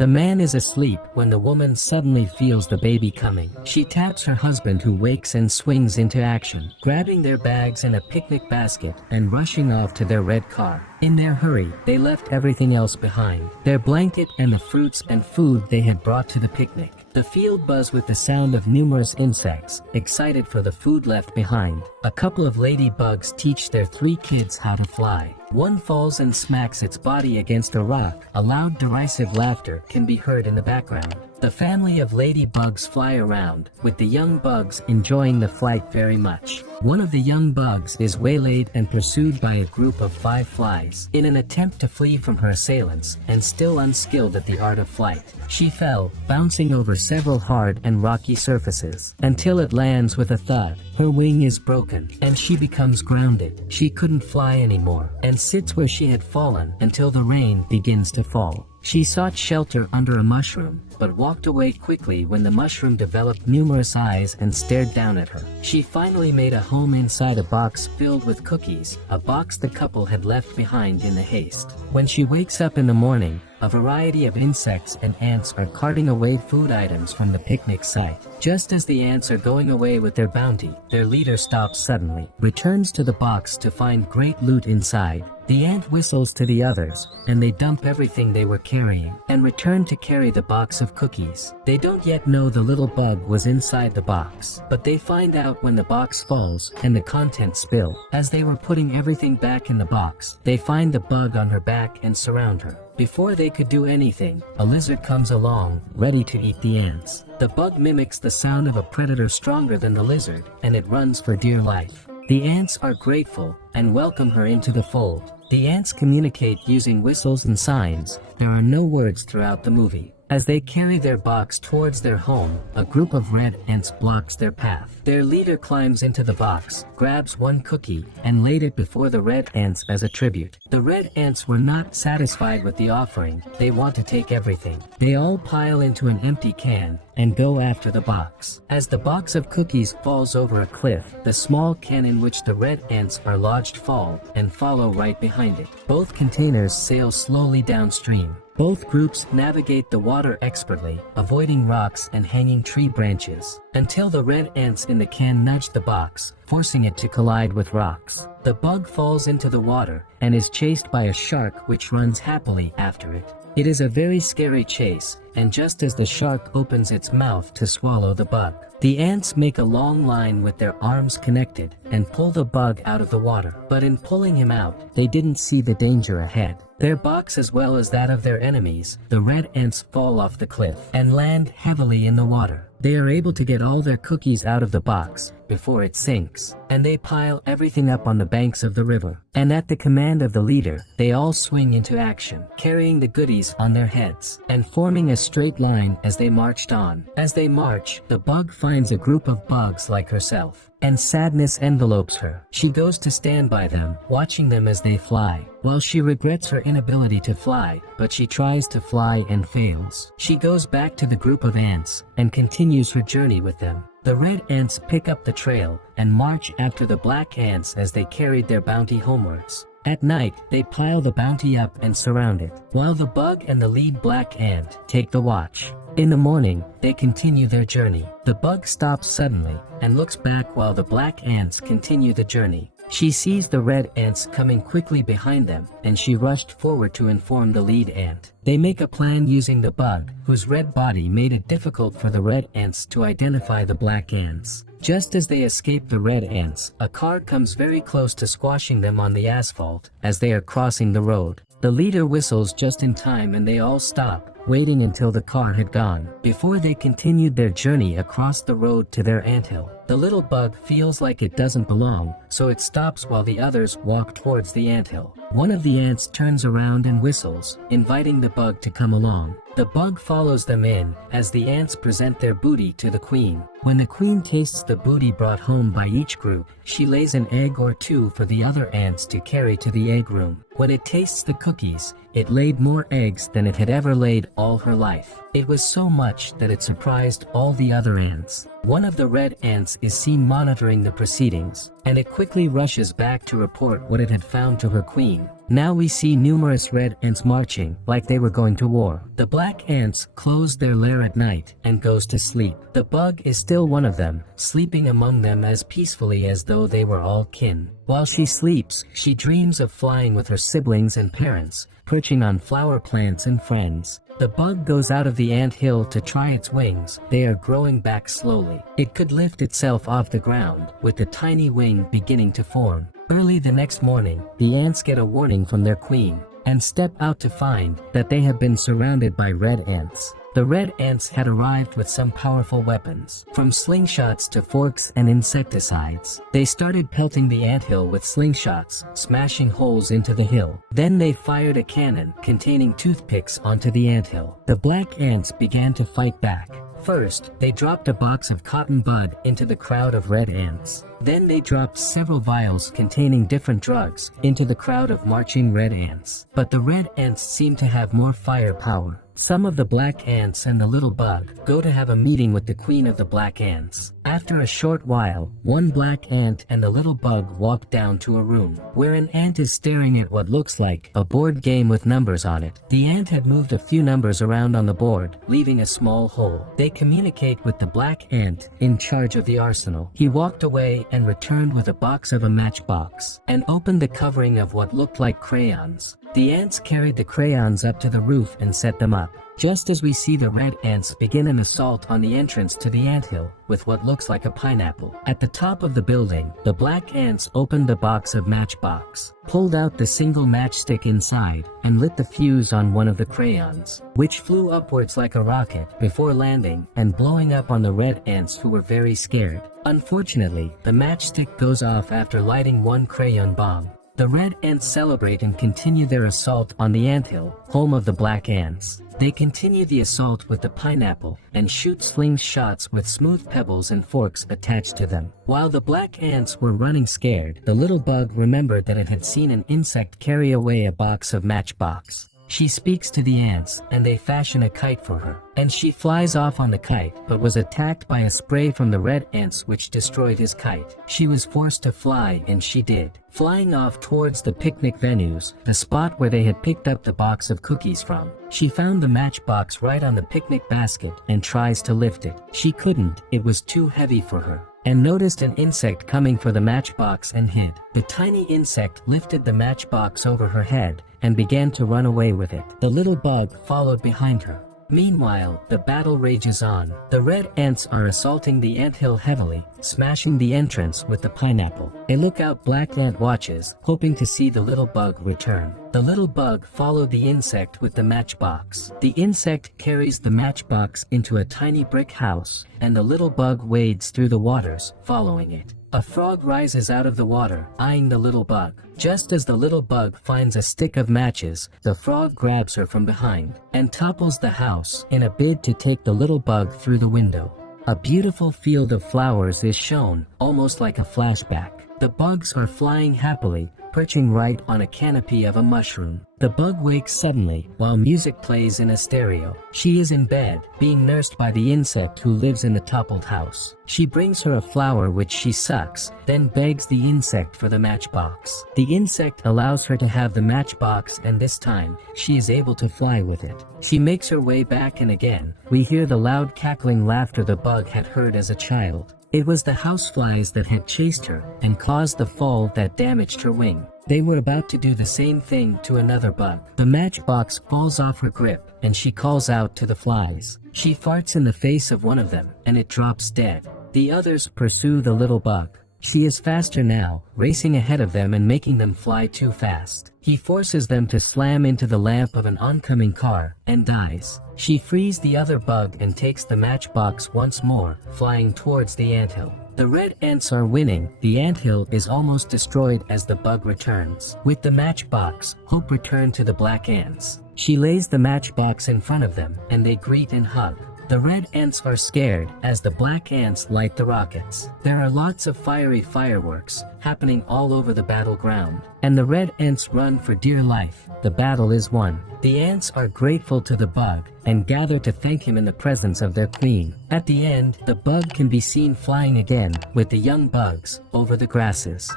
The man is asleep when the woman suddenly feels the baby coming. She taps her husband, who wakes and swings into action, grabbing their bags and a picnic basket and rushing off to their red car. In their hurry, they left everything else behind, their blanket and the fruits and food they had brought to the picnic. The field buzzed with the sound of numerous insects, excited for the food left behind. A couple of ladybugs teach their 3 kids how to fly. One falls and smacks its body against a rock. A loud derisive laughter can be heard in the background. The family of ladybugs fly around, with the young bugs enjoying the flight very much. One of the young bugs is waylaid and pursued by a group of 5 flies. In an attempt to flee from her assailants, and still unskilled at the art of flight, she fell, bouncing over several hard and rocky surfaces, until it lands with a thud. Her wing is broken, and she becomes grounded. She couldn't fly anymore, and sits where she had fallen until the rain begins to fall. She sought shelter under a mushroom, but walked away quickly when the mushroom developed numerous eyes and stared down at her. She finally made a home inside a box filled with cookies, a box the couple had left behind in the haste. When she wakes up in the morning, a variety of insects and ants are carting away food items from the picnic site. Just as the ants are going away with their bounty, their leader stops suddenly, returns to the box to find great loot inside. The ant whistles to the others, and they dump everything they were carrying, and return to carry the box of cookies. They don't yet know the little bug was inside the box, but they find out when the box falls and the contents spill. As they were putting everything back in the box, they find the bug on her back and surround her. Before they could do anything, a lizard comes along, ready to eat the ants. The bug mimics the sound of a predator stronger than the lizard, and it runs for dear life. The ants are grateful and welcome her into the fold. The ants communicate using whistles and signs. There are no words throughout the movie. As they carry their box towards their home, a group of red ants blocks their path. Their leader climbs into the box, grabs one cookie, and laid it before the red ants as a tribute. The red ants were not satisfied with the offering. They want to take everything. They all pile into an empty can and go after the box. As the box of cookies falls over a cliff, the small can in which the red ants are lodged fall and follow right behind it. Both containers sail slowly downstream. Both groups navigate the water expertly, avoiding rocks and hanging tree branches, until the red ants in the can nudge the box, forcing it to collide with rocks. The bug falls into the water and is chased by a shark, which runs happily after it. It is a very scary chase, and just as the shark opens its mouth to swallow the bug, the ants make a long line with their arms connected and pull the bug out of the water. But in pulling him out, they didn't see the danger ahead. Their box, as well as that of their enemies, the red ants, fall off the cliff and land heavily in the water. They are able to get all their cookies out of the box before it sinks, and they pile everything up on the banks of the river. And at the command of the leader, they all swing into action, carrying the goodies on their heads and forming a straight line as they marched on. As they march, the bug finds a group of bugs like herself, and sadness envelopes her. She goes to stand by them, watching them as they fly. While she regrets her inability to fly, but she tries to fly and fails. She goes back to the group of ants and continues her journey with them. The red ants pick up the trail and march after the black ants as they carried their bounty homewards. At night, they pile the bounty up and surround it, while the bug and the lead black ant take the watch. In the morning, they continue their journey. The bug stops suddenly and looks back while the black ants continue the journey. She sees the red ants coming quickly behind them, and she rushed forward to inform the lead ant. They make a plan using the bug, whose red body made it difficult for the red ants to identify the black ants. Just as they escape the red ants, a car comes very close to squashing them on the asphalt as they are crossing the road. The leader whistles just in time and they all stop, waiting until the car had gone, before they continued their journey across the road to their anthill. The little bug feels like it doesn't belong, so it stops while the others walk towards the anthill. One of the ants turns around and whistles, inviting the bug to come along. The bug follows them in, as the ants present their booty to the queen. When the queen tastes the booty brought home by each group, she lays an egg or two for the other ants to carry to the egg room. When it tastes the cookies, it laid more eggs than it had ever laid all her life. It was so much that it surprised all the other ants. One of the red ants is seen monitoring the proceedings, and it quickly rushes back to report what it had found to her queen. Now we see numerous red ants marching like they were going to war. The black ants close their lair at night and goes to sleep. The bug is still one of them, sleeping among them as peacefully as though they were all kin. While she sleeps, she dreams of flying with her siblings and parents, perching on flower plants and friends. The bug goes out of the ant hill to try its wings. They are growing back slowly. It could lift itself off the ground, with the tiny wing beginning to form. Early the next morning, the ants get a warning from their queen, and step out to find that they have been surrounded by red ants. The red ants had arrived with some powerful weapons, from slingshots to forks and insecticides. They started pelting the anthill with slingshots, smashing holes into the hill. Then they fired a cannon containing toothpicks onto the anthill. The black ants began to fight back. First, they dropped a box of cotton bud into the crowd of red ants. Then they dropped several vials containing different drugs into the crowd of marching red ants. But the red ants seem to have more firepower. Some of the black ants and the little bug go to have a meeting with the queen of the black ants. After a short while, one black ant and the little bug walk down to a room, where an ant is staring at what looks like a board game with numbers on it. The ant had moved a few numbers around on the board, leaving a small hole. They communicate with the black ant in charge of the arsenal. He walked away and returned with a box of a matchbox, and opened the covering of what looked like crayons. The ants carried the crayons up to the roof and set them up, just as we see the red ants begin an assault on the entrance to the anthill with what looks like a pineapple. At the top of the building, the black ants opened the box of matchbox, pulled out the single matchstick inside, and lit the fuse on one of the crayons, which flew upwards like a rocket before landing and blowing up on the red ants, who were very scared. Unfortunately, the matchstick goes off after lighting one crayon bomb. The red ants celebrate and continue their assault on the anthill, home of the black ants. They continue the assault with the pineapple and shoot slingshots with smooth pebbles and forks attached to them. While the black ants were running scared, the little bug remembered that it had seen an insect carry away a box of matchbox. She speaks to the ants, and they fashion a kite for her. And she flies off on the kite, but was attacked by a spray from the red ants which destroyed his kite. She was forced to fly, and she did, flying off towards the picnic venues, the spot where they had picked up the box of cookies from. She found the matchbox right on the picnic basket and tries to lift it. She couldn't, it was too heavy for her, and noticed an insect coming for the matchbox and hid. The tiny insect lifted the matchbox over her head and began to run away with it. The little bug followed behind her. Meanwhile, the battle rages on. The red ants are assaulting the anthill heavily, smashing the entrance with the pineapple. A lookout black ant watches, hoping to see the little bug return. The little bug followed the insect with the matchbox. The insect carries the matchbox into a tiny brick house, and the little bug wades through the waters, following it. A frog rises out of the water, eyeing the little bug. Just as the little bug finds a stick of matches, the frog grabs her from behind and topples the house in a bid to take the little bug through the window. A beautiful field of flowers is shown, almost like a flashback. The bugs are flying happily, perching right on a canopy of a mushroom. The bug wakes suddenly while music plays in a stereo. She is in bed, being nursed by the insect who lives in the toppled house. She brings her a flower which she sucks, then begs the insect for the matchbox. The insect allows her to have the matchbox, and this time, she is able to fly with it. She makes her way back, and again, we hear the loud cackling laughter the bug had heard as a child. It was the houseflies that had chased her and caused the fall that damaged her wing. They were about to do the same thing to another bug. The matchbox falls off her grip, and she calls out to the flies. She farts in the face of one of them, and it drops dead. The others pursue the little bug. She is faster now, racing ahead of them and making them fly too fast. He forces them to slam into the lamp of an oncoming car, and dies. She frees the other bug and takes the matchbox once more, flying towards the anthill. The red ants are winning. The anthill is almost destroyed as the bug returns. With the matchbox, hope returned to the black ants. She lays the matchbox in front of them, and they greet and hug. The red ants are scared as the black ants light the rockets. There are lots of fiery fireworks happening all over the battleground, and the red ants run for dear life. The battle is won. The ants are grateful to the bug and gather to thank him in the presence of their queen. At the end, the bug can be seen flying again with the young bugs over the grasses.